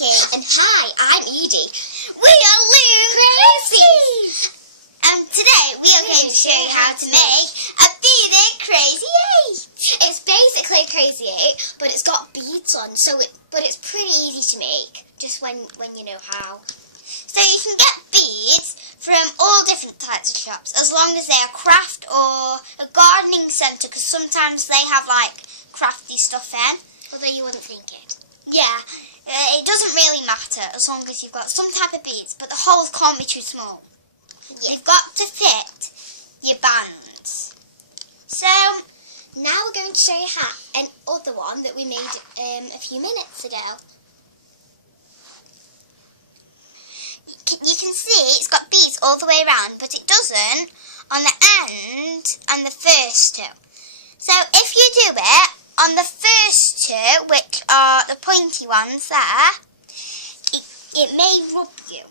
Jackie. And hi, I'm Edie. We are Loom Crazy. Today we are going to show you how to make a beaded crazy 8. It's basically a crazy 8, but it's got beads on, but it's pretty easy to make, just when you know how. So you can get beads from all different types of shops, as long as they are craft or a gardening centre, because sometimes they have like crafty stuff in. Although you wouldn't think it. Yeah, it doesn't really matter as long as you've got some type of beads, but the holes can't be too small. Yeah. They've got to fit your bands. So now we're going to show you how another one that we made a few minutes ago. You can see it's got beads all the way around, but it doesn't on the end and the first two. So if you do it on the first two, which are the pointy ones there, it may rub you.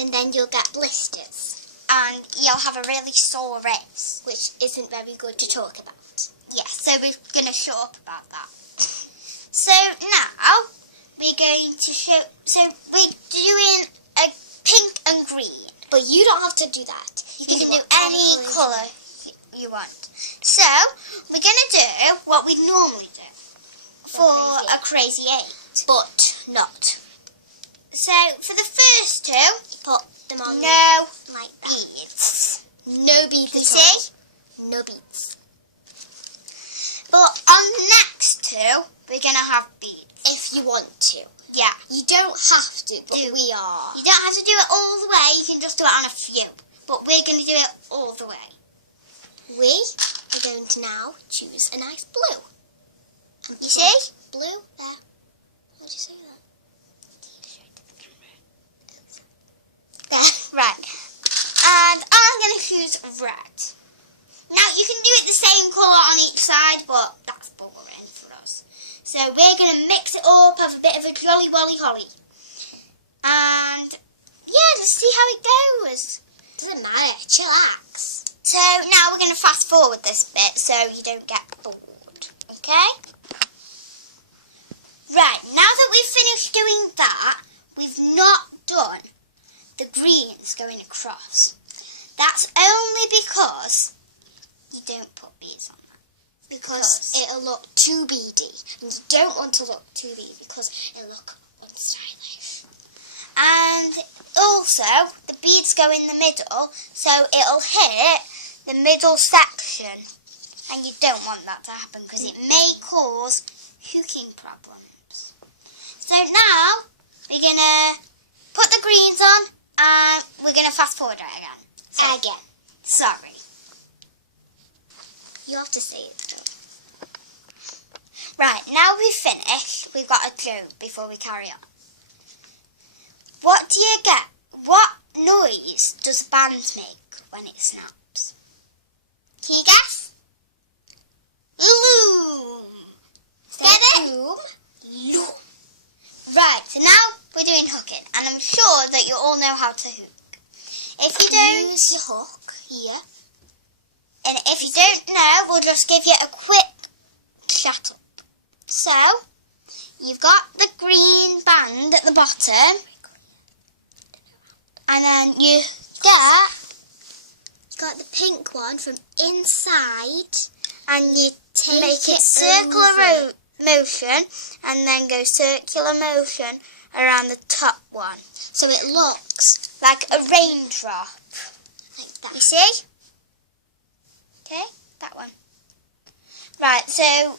And then you'll get blisters. And you'll have a really sore wrist. Which isn't very good to talk about. Yes, so we're going to show up about that. So now we're going to show, so we're doing a pink and green. But you don't have to do that. You can do any colour you want. So we're going to do what we normally do for a crazy 8. But not. So for the first two, put them on no like that. beads. No beads You at see? all. No beads. But on the next two, we're going to have beads. If you want to. Yeah. You don't have to, but we are. You don't have to do it all the way, you can just do it on a few. But we're going to do it all the way. We are going to now choose a nice blue. And you see? Blue there. What did you say that? There. Right. And I'm going to choose red. Now, you can do it the same colour on each side, but that's boring for us. So we're going to mix it up, have a bit of a jolly wolly holly. And, yeah, just see how it goes. Doesn't matter. Chillax. So now we're going to fast forward this bit so you don't get bored. Okay? Right, now that we've finished doing that, we've not done the greens going across. That's only because you don't put beads on that. Because it'll look too beady. And you don't want to look too beady because it'll look unstylish. And also, the beads go in the middle, so it'll hit the middle section. And you don't want that to happen because it may cause hooking problems. So now, we're going to put the greens on and we're going to fast forward it again. So, Again. Sorry. You have to say it though. Right, now we've finished, we've got a joke before we carry on. What do you get? What noise does a band make when it snaps? Can you guess? Loom. Get it? Loom. Loom. Right, so now we're doing hooking, and I'm sure that you all know how to hook. If you don't, use your hook here. and if you don't know, we'll just give you a quick shut up. So, you've got the green band at the bottom, and then you Got the pink one from inside, and you take make it circular motion, and then go circular motion around the top one. So it looks Like a raindrop. like that. You see? Okay, that one. Right, so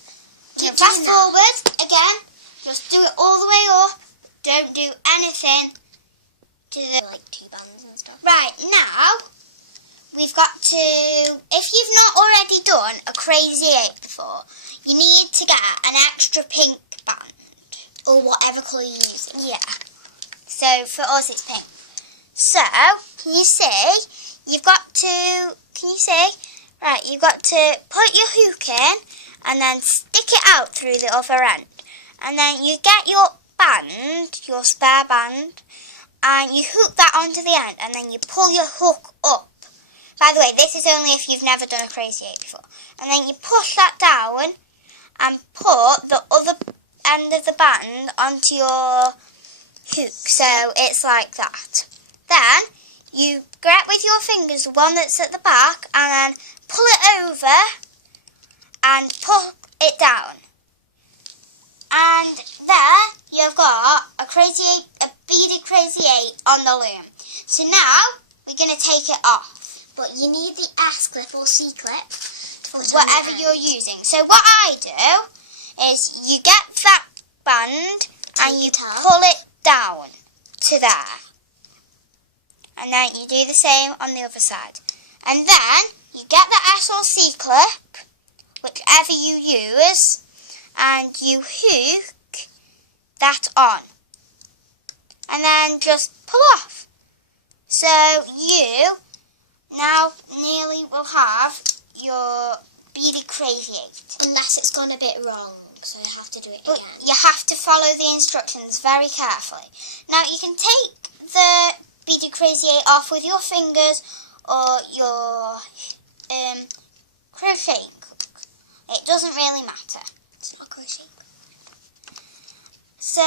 Keep fast doing that. forward again. Just do it all the way up. Don't do anything to the... Like 2 bands and stuff. Right, now we've got to... If you've not already done a crazy 8 before, you need to get an extra pink band. Or whatever colour you use. Yeah. So for us it's pink. So, can you see? You've got to... Can you see? Right, you've got to put your hook in and then stick it out through the other end. And then you get your band, your spare band, and you hook that onto the end and then you pull your hook up. By the way, this is only if you've never done a crazy 8 before. And then you push that down and put the other end of the band onto your hook, so it's like that. Then you grab with your fingers the one that's at the back and then pull it over and pull it down. And there you've got a beaded crazy 8 on the loom. So now we're going to take it off. But you need the S clip or C clip. Whatever you're using. So what I do is you get that band and you pull it down to there. And then you do the same on the other side. And then you get the S or C clip, whichever you use, and you hook that on. And then just pull off. So you now nearly will have your beaded crazy 8. Unless it's gone a bit wrong, so you have to do it But again. you have to follow the instructions very carefully. Now you can take the beaded crazy 8 off with your fingers or your crocheting hook. It doesn't really matter. It's not crochet. So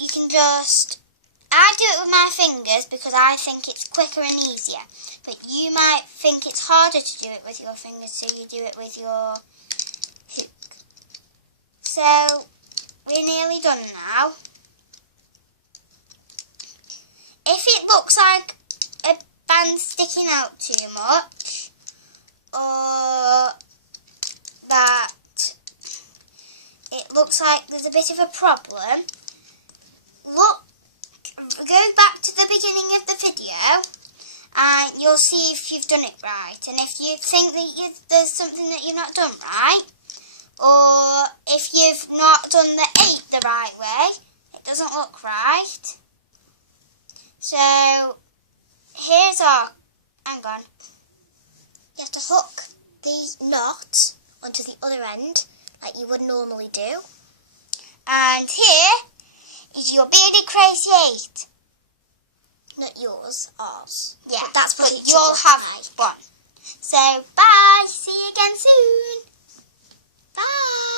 you can just, I do it with my fingers because I think it's quicker and easier. But you might think it's harder to do it with your fingers, so you do it with your hook. So we're nearly done now. If it looks like a band sticking out too much, or that it looks like there's a bit of a problem, go back to the beginning of the video and you'll see if you've done it right. And if you think that there's something that you've not done right, or if you've not done the 8 the right way, it doesn't look right. So here's our, hang on. You have to hook the knot onto the other end, like you would normally do. And here is your beaded crazy 8. Not yours, ours. Yeah, But that's what but it you'll should have look like. one. So bye, see you again soon. Bye!